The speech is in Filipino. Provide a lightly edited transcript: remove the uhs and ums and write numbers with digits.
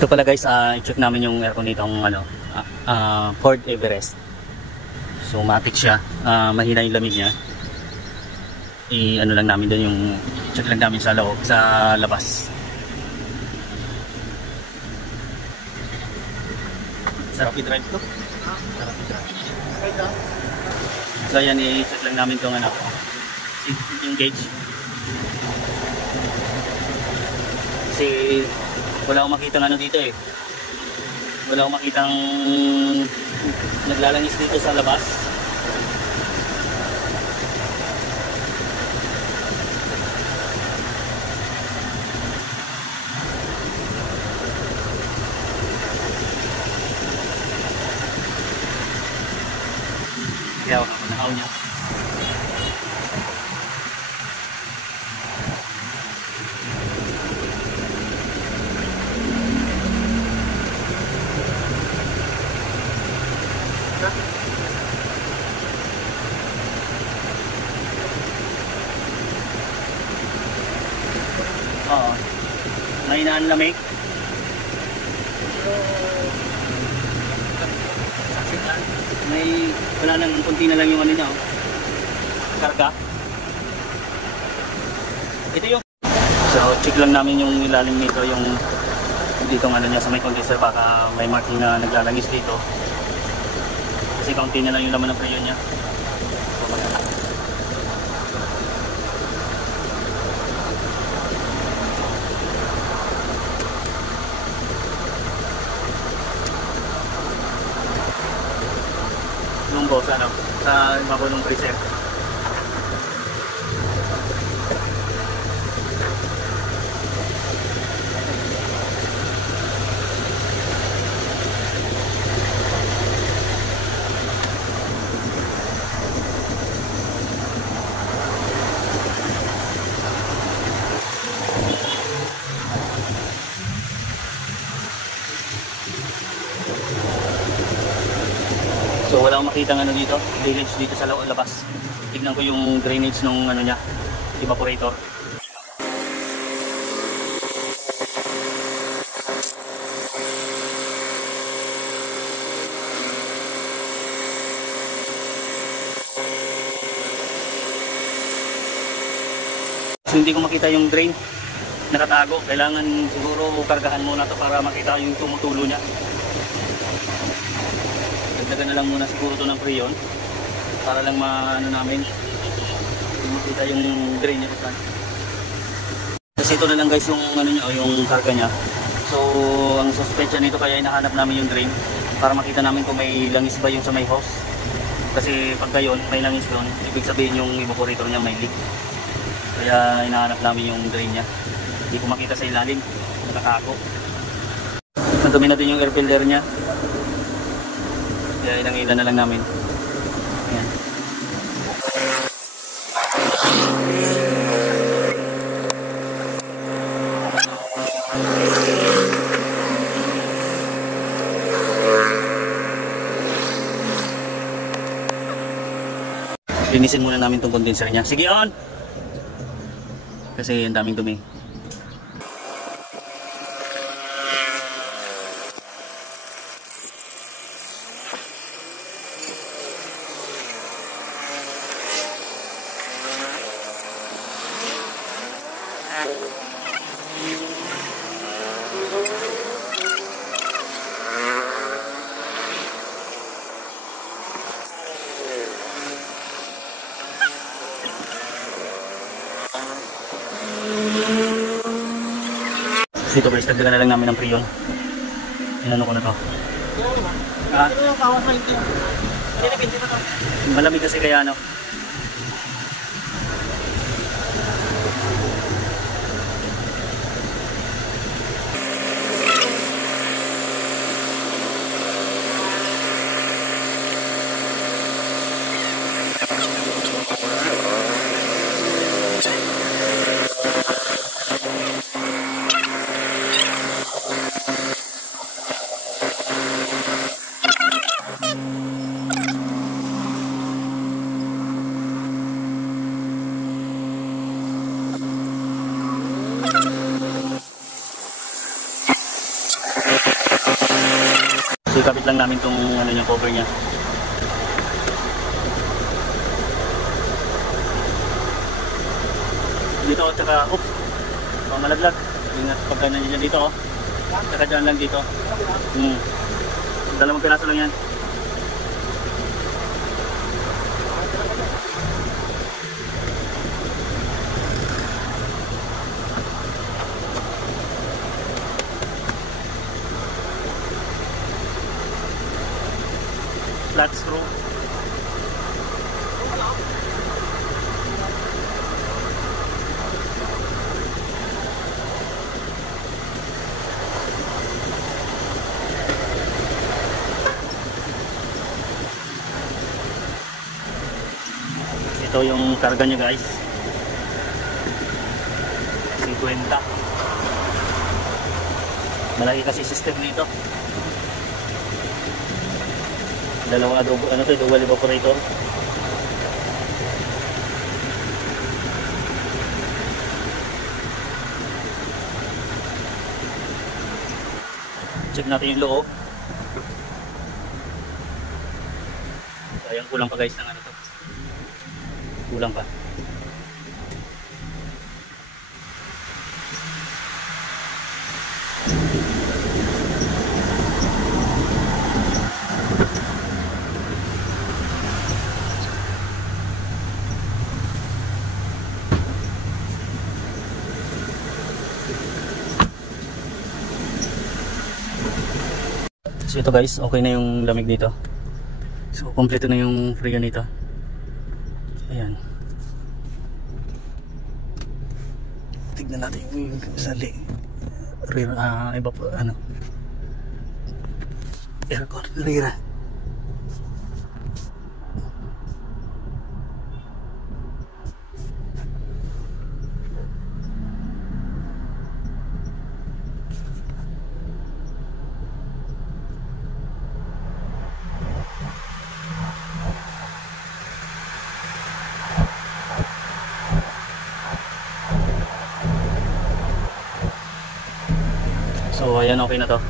Ito pala guys, i-check namin yung aircon dito ng ano, Ford Everest. So matic siya, mahina yung lamig niya. I-ano lang namin doon yung check lang namin sa loob, sa labas. Sarap i-drive to. Sarap i-drive. So yan, i-check lang namin itong ano, yung gauge. Kasi wala akong makitang ano dito eh. Wala akong makitang naglalangis dito sa labas. Kaya ako nakaw niya. Oo. Mahinaan lamig. May wala lang, kunti na lang yung ano niya, oh. Karga. Ito yung so check lang namin yung ilalim nito, yung dito ng ano niya sa may condenser, baka may marking na naglalangis dito. Kasi kaunti na lang yung laman ng preyon niya. Nung boss ano, sa mabulong freezer. So wala akong makita ano dito, drainage dito sa labas. Tignan ko yung drainage ng ano niya, evaporator. So hindi ko makita yung drain, nakatago. Kailangan siguro kargahan muna to para makita yung tumutulo niya. Dagdagan na lang muna siguro to ng preyon para lang maano namin makita yung drain niya kung. Kasi ito na lang guys yung ano niya, yung karga niya. So ang suspension nito, kaya hinahanap namin yung drain para makita namin kung may langis ba yung sa may hose. Kasi pag gayon may langis doon, ibig sabihin yung evaporator niya may leak. Kaya hinahanap namin yung drain niya. Hindi ko makita sa ilalim, nakatago. Nadumi na din yung air filter niya. Kaya inangilan na lang namin. Ayan. Linisin muna namin itong condenser niya. Sige on! Kasi ang daming dumi. So ito guys, dagdagan na lang namin ng preyon. Inano ko na to. Malamig kasi kaya ano. ikabit lang namin tong ano yung cover niya. Dito at saka oops, malaglag. Ingat pagka nandiyan dito oh. Saka dyan lang dito. Dalawang piraso lang yan. Flat screw. Ito yung karga niya guys, 50. Malaki kasi system nito. Dalawang ano to, dual evaporator. Check natin yung loob. Ayan, kulang pa guys ng ano to. Kulang pa. So ito guys, okay na yung lamig dito. So kompleto na yung freon nito. Ayan. Tignan natin yung sali. Rear, iba po, ano. Aircon, rear. So ayan, okay na to.